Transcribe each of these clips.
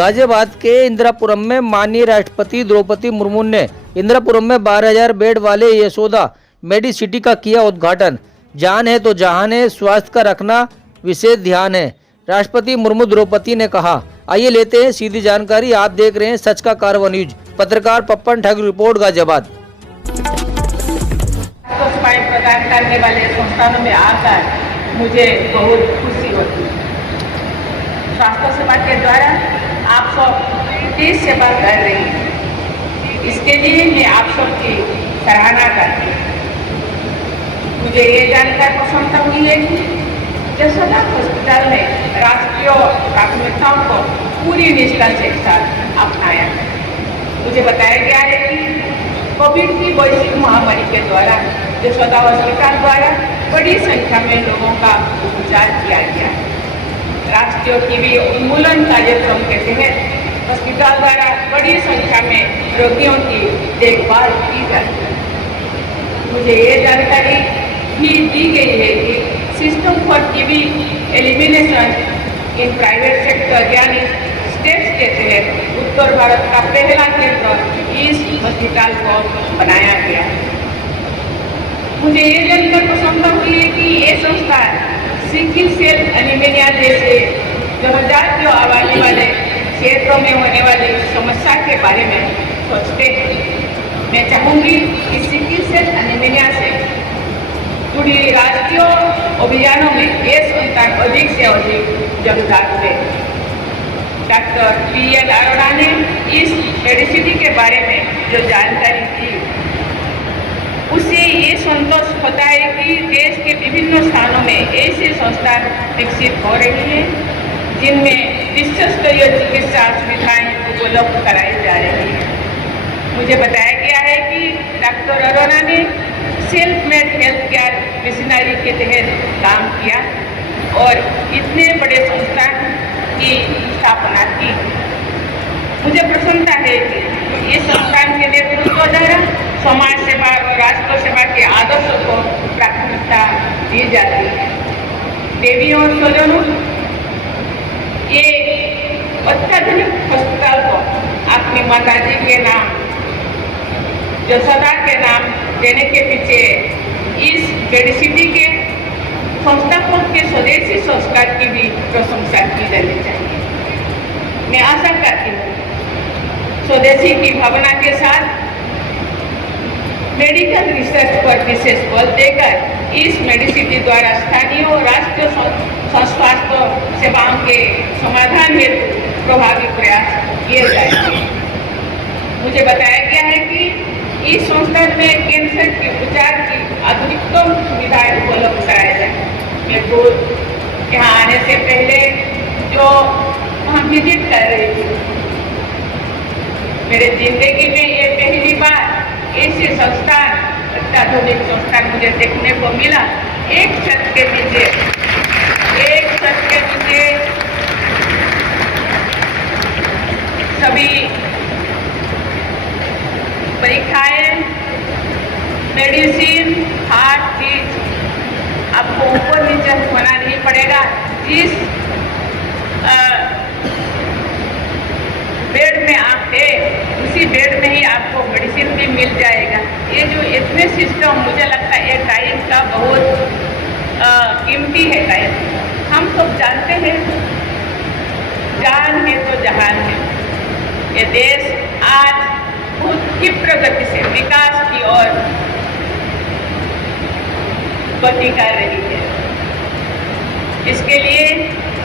गाजियाबाद के इंदिरापुरम में माननीय राष्ट्रपति द्रौपदी मुर्मू ने इंदिरापुरम में 12,000 बेड वाले यशोदा मेडिसिटी का किया उद्घाटन। जान है तो जहान है, स्वास्थ्य का रखना विशेष ध्यान है, राष्ट्रपति मुर्मू द्रौपदी ने कहा। आइए लेते हैं सीधी जानकारी। आप देख रहे हैं सच का कारवा न्यूज। पत्रकार पप्पन ठाकुर रिपोर्ट, गाजियाबाद। प्रदान करने वाले संस्थानों में आकर मुझे बहुत खुशी होती है। स्वास्थ्य सेवा के द्वारा आप सब देश सेवा कर रही हैं, इसके लिए मैं आप सबकी सराहना करती हूँ। मुझे ये जानकर प्रसन्नता हुई है कि यशोदा हॉस्पिटल ने राष्ट्रीय प्राथमिकताओं को पूरी निष्ठा के साथ अपनाया है। मुझे बताया गया है कि कोविड की वैश्विक महामारी के द्वारा यशोदा हॉस्पिटल द्वारा बड़ी संख्या में लोगों का उपचार किया गया है। राष्ट्रीय टीबी उन्मूलन कार्यक्रम के तहत हॉस्पिटल द्वारा बड़ी संख्या में रोगियों की देखभाल की जाती है। मुझे ये जानकारी भी दी गई है कि system for TB elimination in private sector यानी स्टेट्स के तहत उत्तर भारत का पहला केंद्र इस हॉस्पिटल को बनाया गया है। मुझे ये जानकर प्रसन्नता हुई है कि ये संस्था सिकल सेल एनीमिया जैसे जनजातीय आबादी वाले क्षेत्रों में होने वाली समस्या के बारे में सोचते हैं। मैं चाहूँगी कि सिकल सेल एनीमिया से जुड़ी राष्ट्रीय अभियानों में ये संस्था अधिक से अधिक योगदान दे। डॉक्टर PL अरोड़ा ने इस मेडिसिटी के बारे में जो जानकारी दी, उससे ये संतोष होता है कि देश के विभिन्न स्थानों में ऐसे संस्थान विकसित हो रही हैं जिनमें विश्व स्तरीय चिकित्सा सुविधाएं उपलब्ध कराई जा रही हैं। मुझे बताया गया है कि डॉक्टर अरोड़ा ने self made health care missionary के तहत काम किया और इतने बड़े संस्थान की स्थापना की। मुझे प्रसन्नता है कि इस संस्थान के नेतृत्व द्वारा समाज सेवा और राष्ट्र सेवा के आदर्शों को प्राथमिकता दी जाती है। देवियों और स्वजनों, ये अत्याधुनिक अस्पताल को अपनी माताजी के नाम यशोदा के नाम देने के पीछे इस मेडिसिटी के संस्थापक के स्वदेशी संस्कार की भी प्रशंसा की जानी चाहिए। मैं आशा करती हूँ स्वदेशी की भावना के साथ मेडिकल रिसर्च पर विशेष बल देकर इस मेडिसिटी द्वारा स्थानीय और राष्ट्रीय स्वास्थ्य सेवाओं के समाधान हेतु प्रभावी प्रयास किए जाएंगे। मुझे बताया गया है कि इस संस्थान में कैंसर के उपचार की आधुनिकतम सुविधाएं उपलब्ध कराई जाए। मैं खुद यहाँ आने से पहले जो वहाँ विजिट कर रही थी, मेरे जिंदगी में ये पहली बार ऐसे संस्थान, अत्याधुनिक संस्थान मुझे देखने को मिला। एक छत के नीचे सभी परीक्षाएं, मेडिसिन, हर चीज आपको ऊपर नीचे होना नहीं पड़ेगा। जिस बेड में आप थे उसी बेड में ही आपको मेडिसिन भी मिल जाएगा। ये जो इतने सिस्टम, मुझे लगता है ये टाइम का बहुत कीमती है टाइम। हम सब जानते हैं जान है तो जहान है। ये देश आज बहुत तीव्र गति से विकास की ओर गति कर रही है। इसके लिए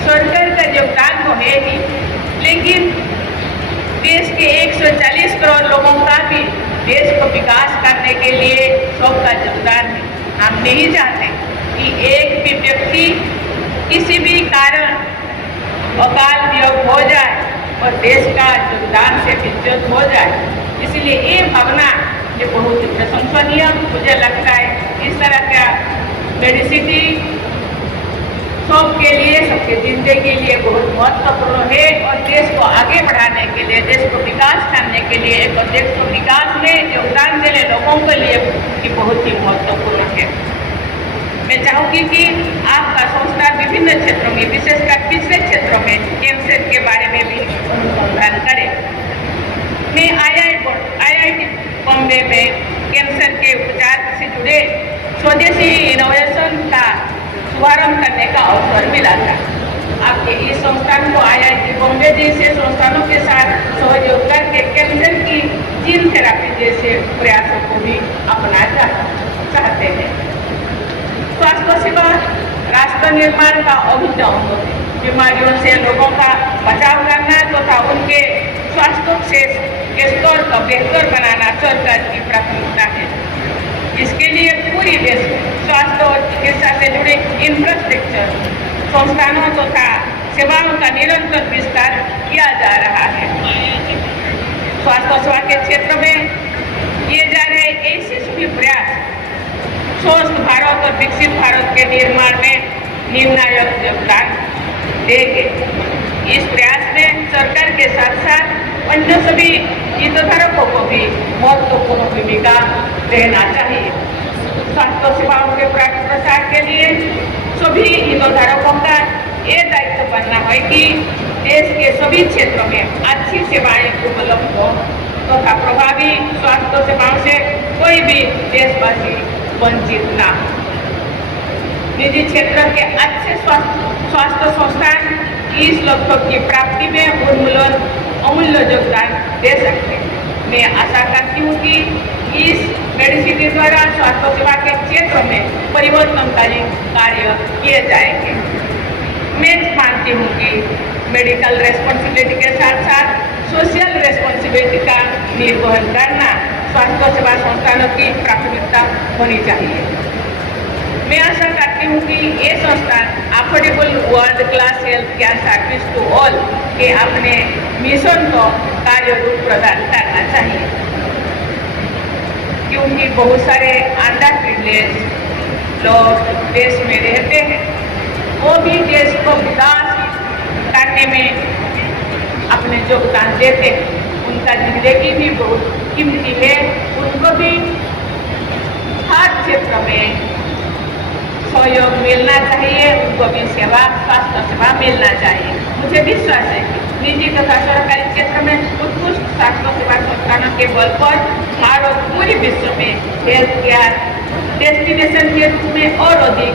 सरकार का योगदान तो है ही, लेकिन देश के 140 करोड़ लोगों का भी देश को विकास करने के लिए सबका योगदान है। हम नहीं चाहते कि एक भी व्यक्ति किसी भी कारण अकाल वियोग हो जाए और देश का योगदान से विच्युत हो जाए। इसलिए ये भावना ये बहुत प्रशंसनीय मुझे लगता है। इस तरह का मेडिसिटी सबके लिए, सबके जिंदगी के लिए बहुत महत्वपूर्ण है और देश को आगे बढ़ाने के लिए, देश को विकास करने के लिए, एक देश को विकास में योगदान देने लोगों के लिए बहुत ही महत्वपूर्ण है। मैं चाहूँगी कि आपका संस्था विभिन्न क्षेत्रों में, विशेषकर पिछड़े क्षेत्रों में कैंसर के बारे में भी अनुसंधान करे। मैं IIT बॉम्बे में कैंसर के उपचार से जुड़े स्वदेशी इनोवेशन का शुभारंभ करने का अवसर मिला था। आपके इस संस्थान को IIT बॉम्बे जैसे संस्थानों के साथ सहयोग करके कैंसर की जीन थेरेपी जैसे प्रयासों को भी अपनाना चाहते हैं। स्वास्थ्य सेवा राष्ट्र निर्माण का अभिन्न अंग है। बीमारियों से लोगों का बचाव करना तथा उनके स्वास्थ्य के स्तर को बेहतर बनाना सरकार की प्राथमिकता है। इसके लिए पूरी देश स्वास्थ्य और चिकित्सा से जुड़े इंफ्रास्ट्रक्चर, संस्थानों तथा सेवाओं का निरंतर विस्तार किया जा रहा है। स्वास्थ्य सेवा के क्षेत्र में किए जा रहे ऐसे सभी प्रयास स्वस्थ भारत और विकसित भारत के निर्माण में निर्णायक योगदान देंगे। इस प्रयास में सरकार के साथ साथ अन्य सभी हितधारकों को भी महत्वपूर्ण भूमिका देना चाहिए। स्वास्थ्य सेवाओं के प्रसार के लिए सभी हितधारकों का ये दायित्व बनना है कि देश के सभी क्षेत्रों में अच्छी सेवाएं उपलब्ध हो तथा प्रभावी स्वास्थ्य सेवाओं से कोई भी देशवासी वंचित ना हो। निजी क्षेत्र के अच्छे स्वास्थ्य संस्थान इस लक्ष्य की प्राप्ति में अमूल्य योगदान दे सकते हैं। मैं आशा करती हूँ कि इस मेडिसिटी द्वारा स्वास्थ्य सेवा के क्षेत्र में परिवर्तनकारी कार्य किए जाएंगे। मैं मानती हूँ कि मेडिकल रेस्पॉन्सिबिलिटी के साथ साथ सोशल रेस्पॉन्सिबिलिटी का निर्वहन करना स्वास्थ्य सेवा संस्थानों की प्राथमिकता होनी चाहिए। मैं आशा करती हूँ कि ये संस्थान affordable world class health care service to all के अपने मिशन को कार्य रूप प्रदान करना चाहिए, क्योंकि बहुत सारे अंडर प्रिविलेज लोग देश में रहते हैं, वो भी देश को विकास करने में अपने योगदान देते हैं। उनका जिंदगी भी बहुत कीमती है, उनको भी हर क्षेत्र में सहयोग मिलना चाहिए, उनको भी स्वास्थ्य सेवा मिलना चाहिए। मुझे विश्वास है कि निजी तथा सरकारी क्षेत्र में उत्कृष्ट स्वास्थ्य सेवा संस्थानों के बल पर भारत पूरे विश्व में हेल्थ केयर डेस्टिनेशन के रूप में और अधिक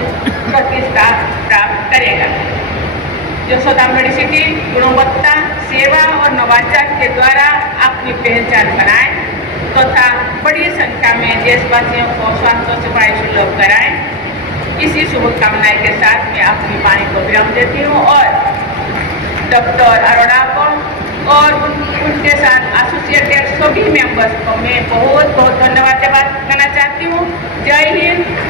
प्रतिष्ठा प्राप्त करेगा। यशोदा मेडिसिटी गुणवत्ता, सेवा और नवाचार के द्वारा अपनी पहचान बनाए तथा बड़ी संख्या में देशवासियों को स्वास्थ्य सेवाएं सुलभ कराएं। इसी शुभकामनाएं के साथ मैं अपनी वाणी को विराम देती हूँ और डॉक्टर अरोड़ा को और उनके साथ एसोसिएटेड सभी मेंबर्स को मैं बहुत बहुत धन्यवाद करना चाहती हूँ। जय हिंद।